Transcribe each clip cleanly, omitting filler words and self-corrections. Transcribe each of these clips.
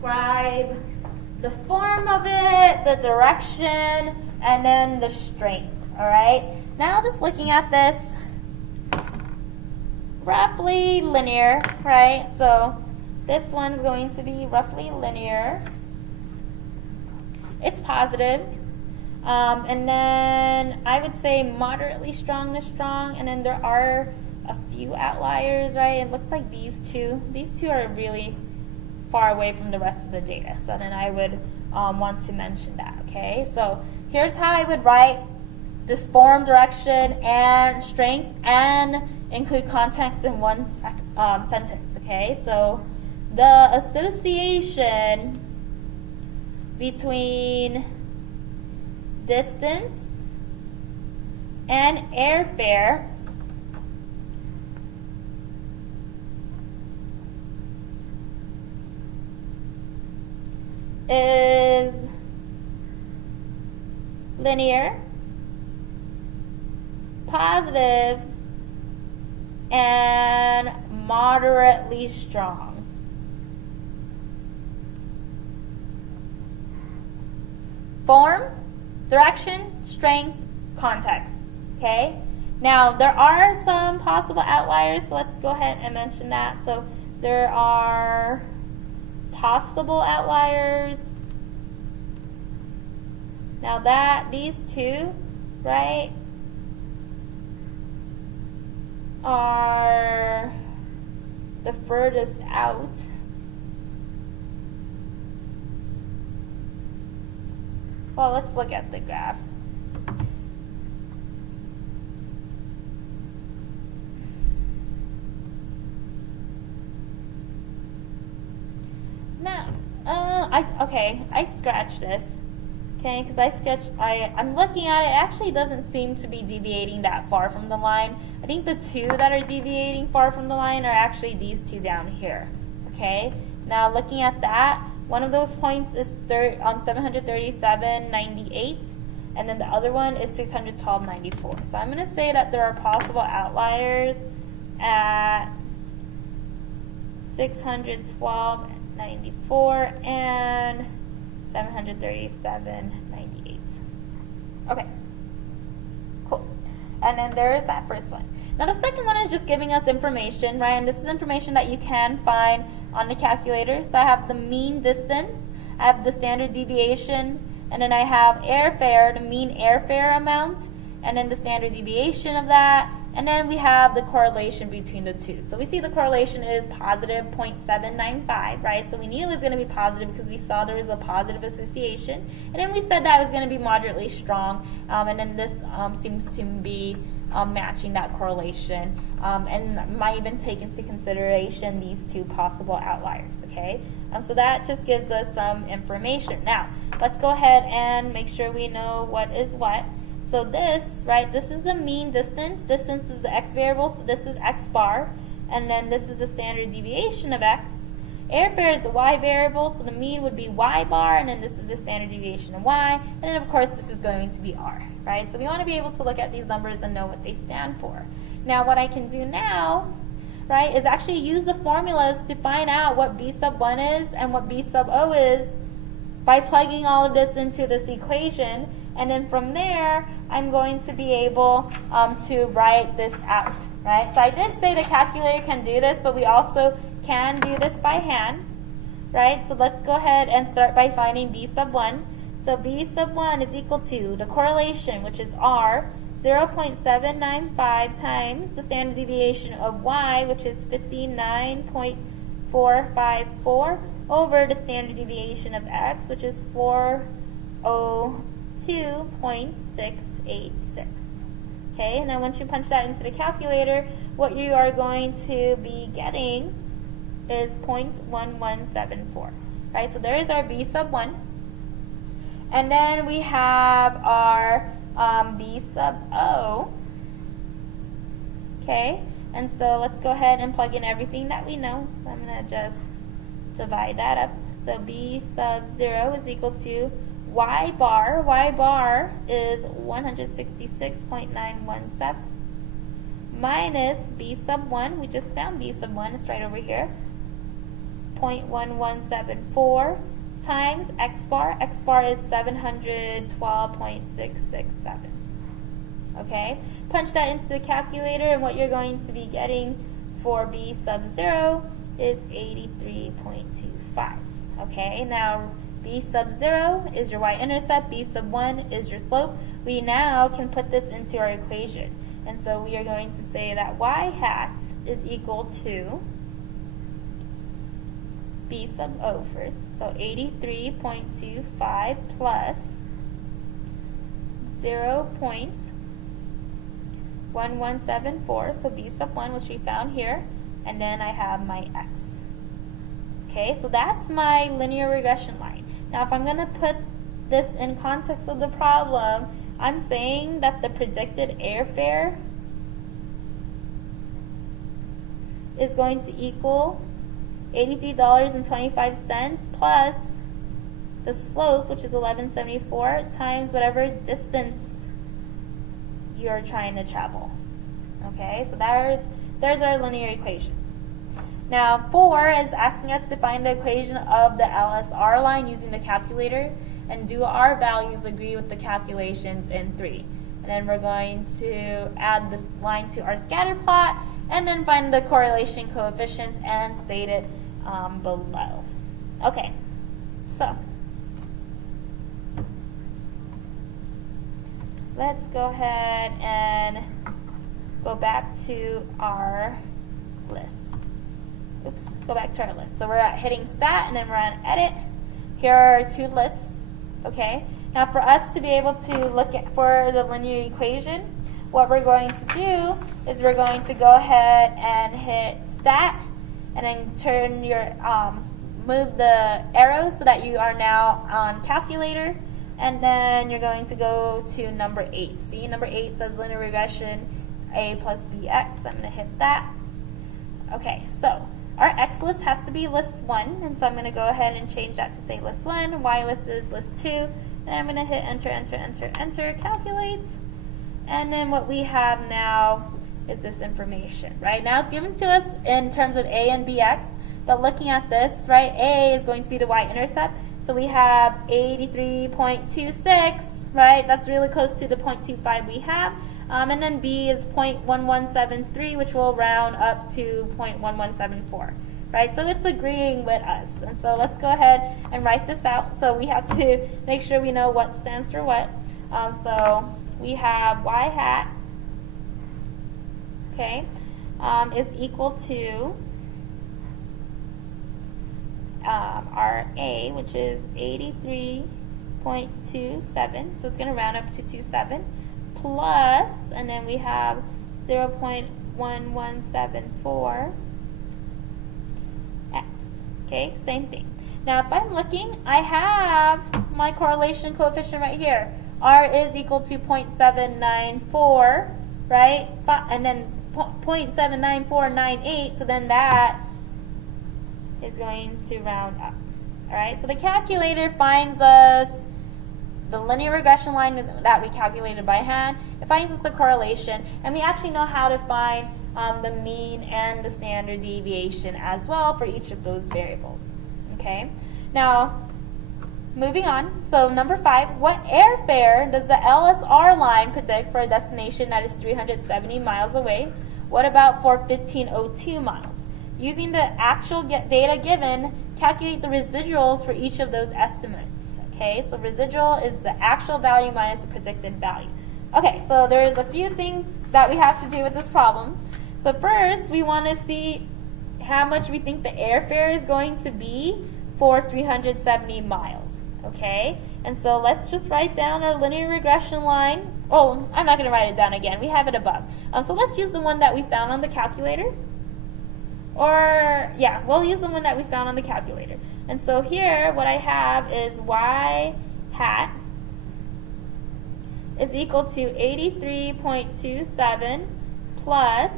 describe the form of it, the direction, and then the strength, all right? Now just looking at this, roughly linear, right? So this one's going to be roughly linear. It's positive. And then I would say moderately strong to strong, and then there are a few outliers, right? It looks like these two are really far away from the rest of the data. So then I would want to mention that, okay? So here's how I would write this form, direction, and strength, and include context in one sentence, okay? So the association between distance and airfare is linear, positive, and moderately strong. Form, direction, strength, context. Okay? Now, there are some possible outliers, so let's go ahead and mention that. So, there are possible outliers. Now these two, right, are the furthest out. Well, let's look at the graph. Now, I scratched this, okay, because I'm looking at it, it actually doesn't seem to be deviating that far from the line. I think the two that are deviating far from the line are actually these two down here, okay? Now, looking at that, one of those points is 737.98, and then the other one is 612.94. So I'm going to say that there are possible outliers at 612.94 and 737.98. Okay, cool. And then there's that first one. Now the second one is just giving us information, right? And this is information that you can find on the calculator. So I have the mean distance, I have the standard deviation, and then I have airfare, the mean airfare amount, and then the standard deviation of that, and then we have the correlation between the two. So we see the correlation is positive 0.795, right? So we knew it was going to be positive because we saw there was a positive association. And then we said that it was going to be moderately strong. And then this seems to be matching that correlation. And might even take into consideration these two possible outliers, okay? So that just gives us some information. Now, let's go ahead and make sure we know what is what. So this, right, this is the mean distance. Distance is the x variable, so this is x bar. And then this is the standard deviation of x. Airfare is the y variable, so the mean would be y bar, and then this is the standard deviation of y. And then, of course, this is going to be r, right? So we want to be able to look at these numbers and know what they stand for. Now, what I can do now, right, is actually use the formulas to find out what b sub 1 is and what b sub o is by plugging all of this into this equation. And then from there, I'm going to be able to write this out, right? So I did say the calculator can do this, but we also can do this by hand, right? So let's go ahead and start by finding b sub 1. So b sub 1 is equal to the correlation, which is r, 0.795 times the standard deviation of y, which is 59.454, over the standard deviation of x, which is 402.686. Okay, now once you punch that into the calculator, what you are going to be getting is 0.1174. Right, so there is our b sub 1. And then we have our b sub o. Okay, and so let's go ahead and plug in everything that we know. So I'm going to just divide that up. So b sub 0 is equal to y bar. Y bar is 166.917 minus b sub 1. We just found b sub 1. It's right over here. 0.1174 times x bar. X bar is 712.667. Okay, punch that into the calculator, and what you're going to be getting for b sub 0 is 83.25. Okay, now b sub 0 is your y-intercept, b sub 1 is your slope. We now can put this into our equation. And so we are going to say that y hat is equal to b sub o first. So 83.25 plus 0.1174, so b sub 1, which we found here, and then I have my x. Okay, so that's my linear regression line. Now if I'm going to put this in context of the problem, I'm saying that the predicted airfare is going to equal $83.25 plus the slope, which is 1174, times whatever distance you're trying to travel. Okay, so there's our linear equation. Now 4 is asking us to find the equation of the LSR line using the calculator, and do our values agree with the calculations in 3. And then we're going to add this line to our scatter plot, and then find the correlation coefficient and state it below. Okay, so let's go ahead and go back to our list. Oops, go back to our list. So we're at hitting stat, and then we're on edit. Here are our two lists. Okay, now for us to be able to look at for the linear equation, what we're going to do is we're going to go ahead and hit stat, and then turn your move the arrow so that you are now on calculator, and then you're going to go to number 8. See, number 8 says linear regression a plus bx. I'm going to hit that. Okay, so our x list has to be list 1, and so I'm going to go ahead and change that to say list 1. Y list is list 2, and I'm going to hit enter, enter, enter, enter, calculate. And then what we have now is this information, right? Now it's given to us in terms of a and bx, but looking at this, right, a is going to be the y-intercept, so we have 83.26, right? That's really close to the 0.25 we have. And then b is 0.1173, which will round up to 0.1174, right? So it's agreeing with us. And so let's go ahead and write this out. So we have to make sure we know what stands for what. So we have y hat, okay, is equal to our a, which is 83.27, so it's going to round up to 27, plus, and then we have 0.1174 x. Okay, same thing. Now if I'm looking, I have my correlation coefficient right here. R is equal to 0.794, right? And then 0.79498, so then that is going to round up. Alright, so the calculator finds us the linear regression line that we calculated by hand. It finds us the correlation, and we actually know how to find the mean and the standard deviation as well for each of those variables. Okay, now moving on, so number 5, what airfare does the LSR line predict for a destination that is 370 miles away? What about for 1502 miles? Using the actual data given, calculate the residuals for each of those estimates. Okay, so residual is the actual value minus the predicted value. Okay, so there's a few things that we have to do with this problem. So first, we want to see how much we think the airfare is going to be for 370 miles. Okay, and so let's just write down our linear regression line. Oh, I'm not going to write it down again. We have it above. So let's use the one that we found on the calculator. Or, yeah, we'll use the one that we found on the calculator. And so here, what I have is y hat is equal to 83.27 plus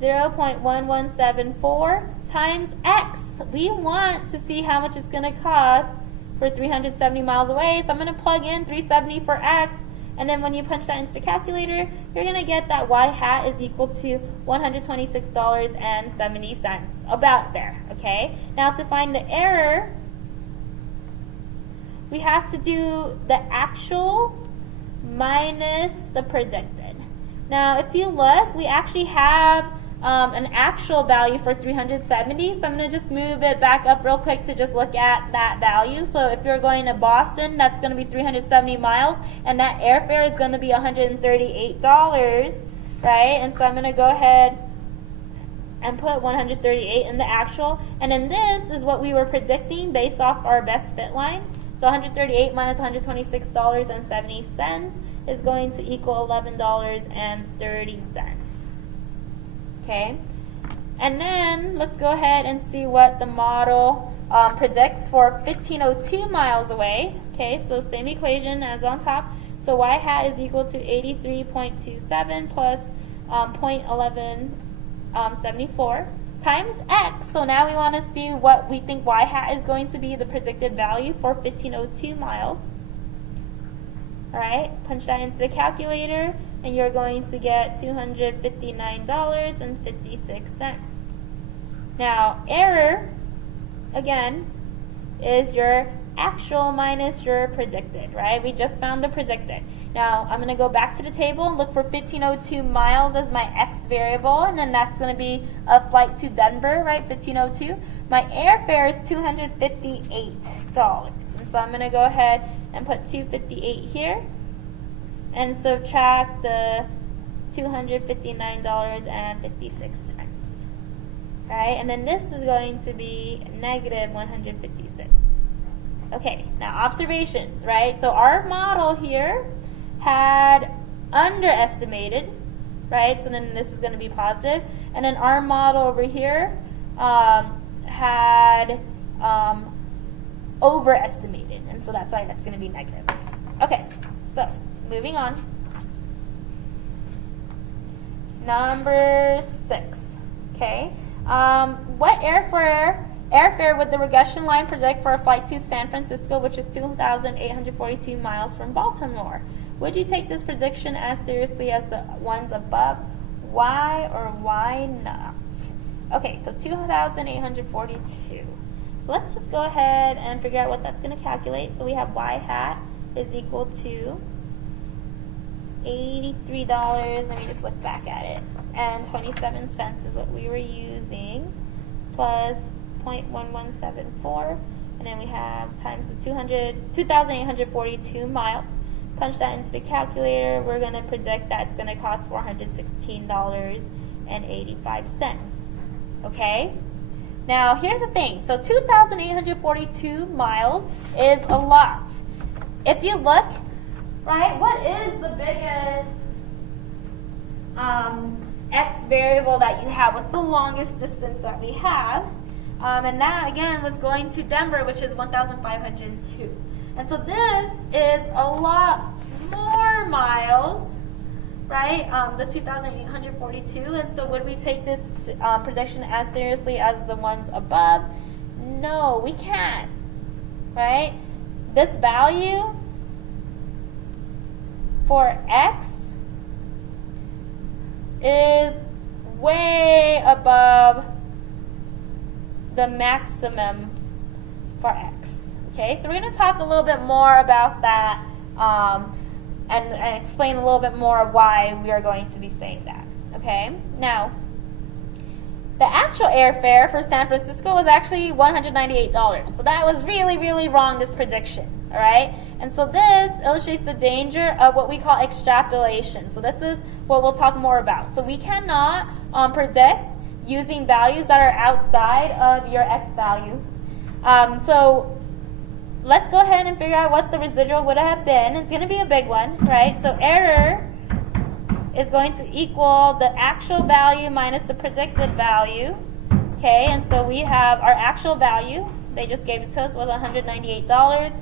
0.1174 times x. We want to see how much it's going to cost for 370 miles away, so I'm going to plug in 370 for x, And then when you punch that into the calculator, you're going to get that y hat is equal to $126.70, about there, okay? Now to find the error, we have to do the actual minus the predicted. Now if you look, we actually have an actual value for 370, so I'm going to just move it back up real quick to just look at that value. So if you're going to Boston, that's going to be 370 miles, and that airfare is going to be $138, right? And so I'm going to go ahead and put 138 in the actual, and then this is what we were predicting based off our best fit line. So 138 minus $126.70 is going to equal $11.30. Okay, and then let's go ahead and see what the model predicts for 1502 miles away. Okay, so same equation as on top. So y hat is equal to 83.27 plus 0.1174 times x. So now we want to see what we think y hat is going to be, the predicted value for 1502 miles. Alright, punch that into the calculator, and you're going to get $259.56. Now, error, again, is your actual minus your predicted, right? We just found the predicted. Now, I'm going to go back to the table and look for 1502 miles as my x variable, and then that's going to be a flight to Denver, right, 1502. My airfare is $258. And so I'm going to go ahead and put 258 here and subtract the $259.56. Right? And then this is going to be negative 156. Okay, now observations, right? So our model here had underestimated, right? So then this is going to be positive. And then our model over here had overestimated, and so that's why that's going to be negative. Okay, so moving on. Number 6. Okay, what airfare would the regression line predict for a flight to San Francisco, which is 2,842 miles from Baltimore? Would you take this prediction as seriously as the ones above? Why or why not? Okay, so 2,842. Let's just go ahead and figure out what that's going to calculate. So we have y hat is equal to $83. Let me just look back at it. And 27 cents is what we were using, plus 0.1174. And then we have times the 2,842 miles. Punch that into the calculator. We're going to predict that it's going to cost $416.85. Okay? Now, here's the thing. So 2,842 miles is a lot. If you look, right, what is the biggest x variable that you have? What's the longest distance that we have? And that, again, was going to Denver, which is 1,502. And so this is a lot more miles, right, the 2,842, and so would we take this prediction as seriously as the ones above? No, we can't, right? This value for x is way above the maximum for x. Okay, so we're going to talk a little bit more about that and explain a little bit more of why we are going to be saying that. Okay, now the actual airfare for San Francisco was actually $198. So that was really, really wrong, this prediction. All right, and so this illustrates the danger of what we call extrapolation. So this is what we'll talk more about. So we cannot predict using values that are outside of your x value. So let's go ahead and figure out what the residual would have been. It's going to be a big one, right? So error is going to equal the actual value minus the predicted value. Okay, and so we have our actual value, they just gave it to us, was $198,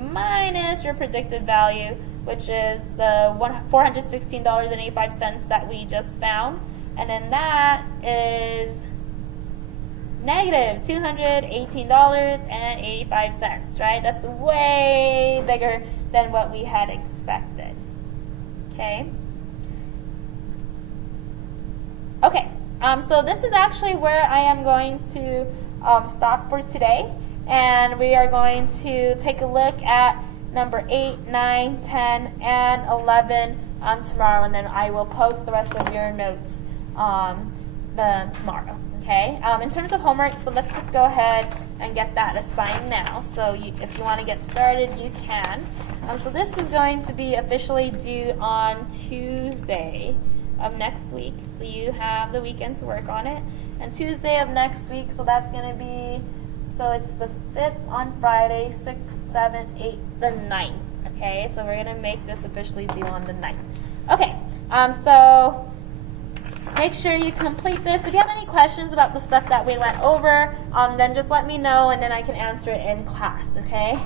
minus your predicted value, which is the $416.85 that we just found. And then that is negative $218.85, right? That's way bigger than what we had expected. okay? Okay, so this is actually where I am going to stop for today, and we are going to take a look at number 8, 9, 10, and 11 tomorrow, and then I will post the rest of your notes tomorrow, okay? In terms of homework, so let's just go ahead and get that assigned now. So if you want to get started, you can. So this is going to be officially due on Tuesday of next week. So you have the weekend to work on it. And Tuesday of next week, so that's going to be, so it's the 5th on Friday, 6th, 7th, 8th, the 9th. Okay, so we're going to make this officially due on the 9th. Okay, so make sure you complete this. If you have any questions about the stuff that we went over, then just let me know and then I can answer it in class, okay?